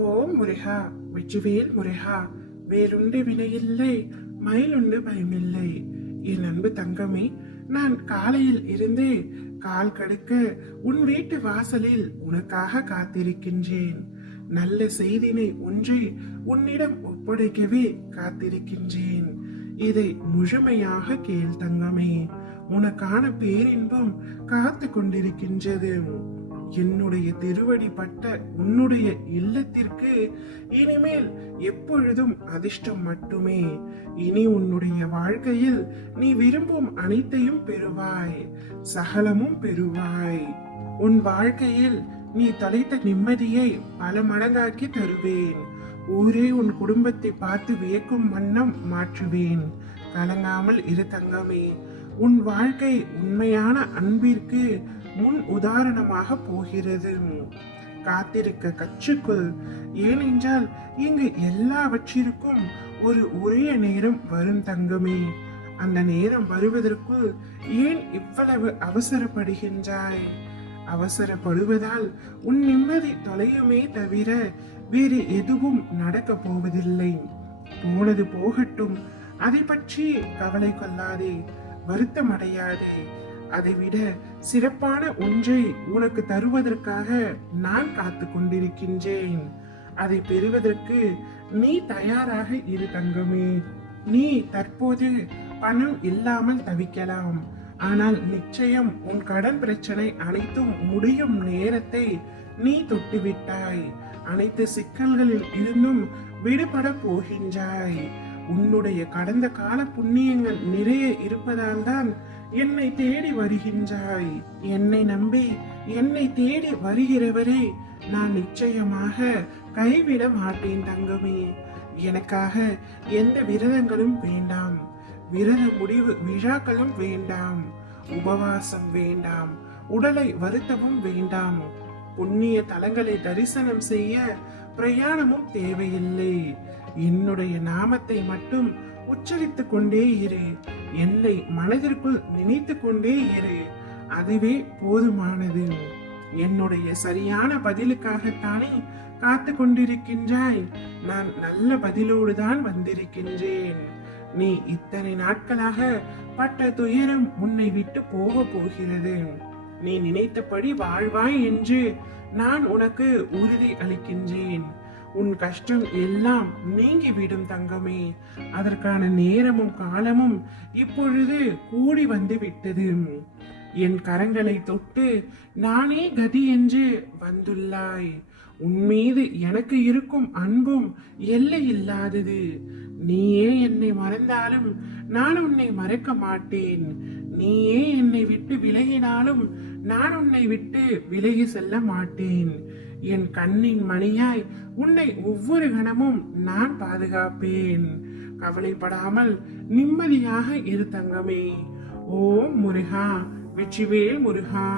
ஓம் முருகா, வெற்றிவேல் முருகா. வேலுண்டு வினையில்லை, மயிலுண்டு பயமில்லை. என் அன்பு தங்கமே, நான் காலையில் இருந்து கால் கடுக்க உன் வீட்டு வாசலில் உனக்காக காத்திருக்கின்றேன். நல்ல செய்தினை ஒன்றை உன்னிடம் ஒப்படைக்கவே காத்திருக்கின்றேன். இதை முழுமையாக கேள் தங்கமே. உனக்கான பேரின்பம் காத்து கொண்டிருக்கின்றது. என்னுடைய திருவடி பட்ட உன்னுடைய இல்லத்திற்கு இனிமேல் எப்பொழுதும் அதிர்ஷ்டம் மட்டுமே. இனி உன்னுடைய வாழ்க்கையில் நீ விரும்பும் அனைத்தையும் பெறுவாய், சகலமும் பெறுவாய். உன் வாழ்க்கையில் நீ தொலைத்த நிம்மதியை பல மடங்காக்கி தருவேன். ஊரே உன் குடும்பத்தை பார்த்து வியக்கும் வண்ணம் மாற்றுவேன். கலங்காமல் இரு தங்கமே. உன் வாழ்க்கை உண்மையான அன்பிற்கு முன் உதாரணமாக போகிறது. காத்திருக்க கற்றுக்கொள். ஏனென்றால் இங்கு எல்லாவற்றிற்கும் ஒரு உரிய நேரம் வரும் தங்கமே. அந்த நேரம் வருவதற்குள் ஏன் இவ்வளவு அவசரப்படுகின்றாய்? அவசரப்படுவதால் உன் நிம்மதி தொலையுமே தவிர வேறு எதுவும் நடக்க போவதில்லை. போனது போகட்டும். அதை பற்றி கவலை கொள்ளாதே, வருத்தம் அடையாதே. அதைவிட சிறப்பான ஒன்றை உனக்கு தருவதற்காக நான் காத்து கொண்டிருக்கின்றேன். அதை பெறுவதற்கு நீ தயாராக இரு தங்கமே. நீ தற்போது பணம் இல்லாமல் தவிக்கலாம். ஆனால் நிச்சயம் உன் கடன் பிரச்சனை அனைத்தும் முடியும் நேரத்தை நீ தொட்டுவிட்டாய். அனைத்து சிக்கல்களில் இருந்தும் விடுபட போகின்றாய். உன்னுடைய கடந்த கால புண்ணியங்கள் நிறைய இருப்பதால் தான் என்னை தேடி வருகின்றாய். என்னை நம்பி என்னை தேடி வருகிறவரை நான் நிச்சயமாக கைவிட மாட்டேன் தங்கமே. எனக்காக எந்த விரதங்களும் வேண்டாம், விரத முடிவு விழாக்களும் வேண்டாம், உபவாசம் வேண்டாம், உடலை வருத்தவும் வேண்டாம். புண்ணிய தலங்களை தரிசனம் செய்ய பிரயாணமும் தேவையில்லை. என்னுடைய நாமத்தை மட்டும் உச்சரித்துக் கொண்டே இரு. என்னை மனதிற்குள் நினைத்து கொண்டே இரு. அதுவே போதுமானது. என்னுடைய சரியான பதிலுக்காகத்தானே காத்து கொண்டிருக்கின்றாய். நான் நல்ல பதிலோடு தான் வந்திருக்கின்றேன். நீ இத்தனை நாட்களாக பட்ட துயரம் உன்னை விட்டு போக போகிறது. நீ நினைத்தபடி வாழ்வாய் என்று நான் உனக்கு உறுதி அளிக்கின்றேன். உன் கஷ்டம் எல்லாம் நீங்கிவிடும் தங்கமே. அதற்கான நேரமும் காலமும் இப்பொழுது கூடி வந்து விட்டது. என் கரங்களை தொட்டு நானே கதி என்று வந்துள்ளாய். உன் மீது எனக்கு இருக்கும் அன்பும் எல்லை இல்லாதது. நீயே என்னை மறந்தாலும் நான் உன்னை மறக்க மாட்டேன். நீயே என்னை விட்டு விலகினாலும் நான் உன்னை விட்டு விலகி செல்ல மாட்டேன். என் கண்ணின் மணியாய் உன்னை ஒவ்வொரு கணமும் நான் பாதுகாப்பேன். கவலைப்படாமல் நிம்மதியாக இரு தங்கமே. ஓம் முருகா, வெற்றிவேல் முருகா.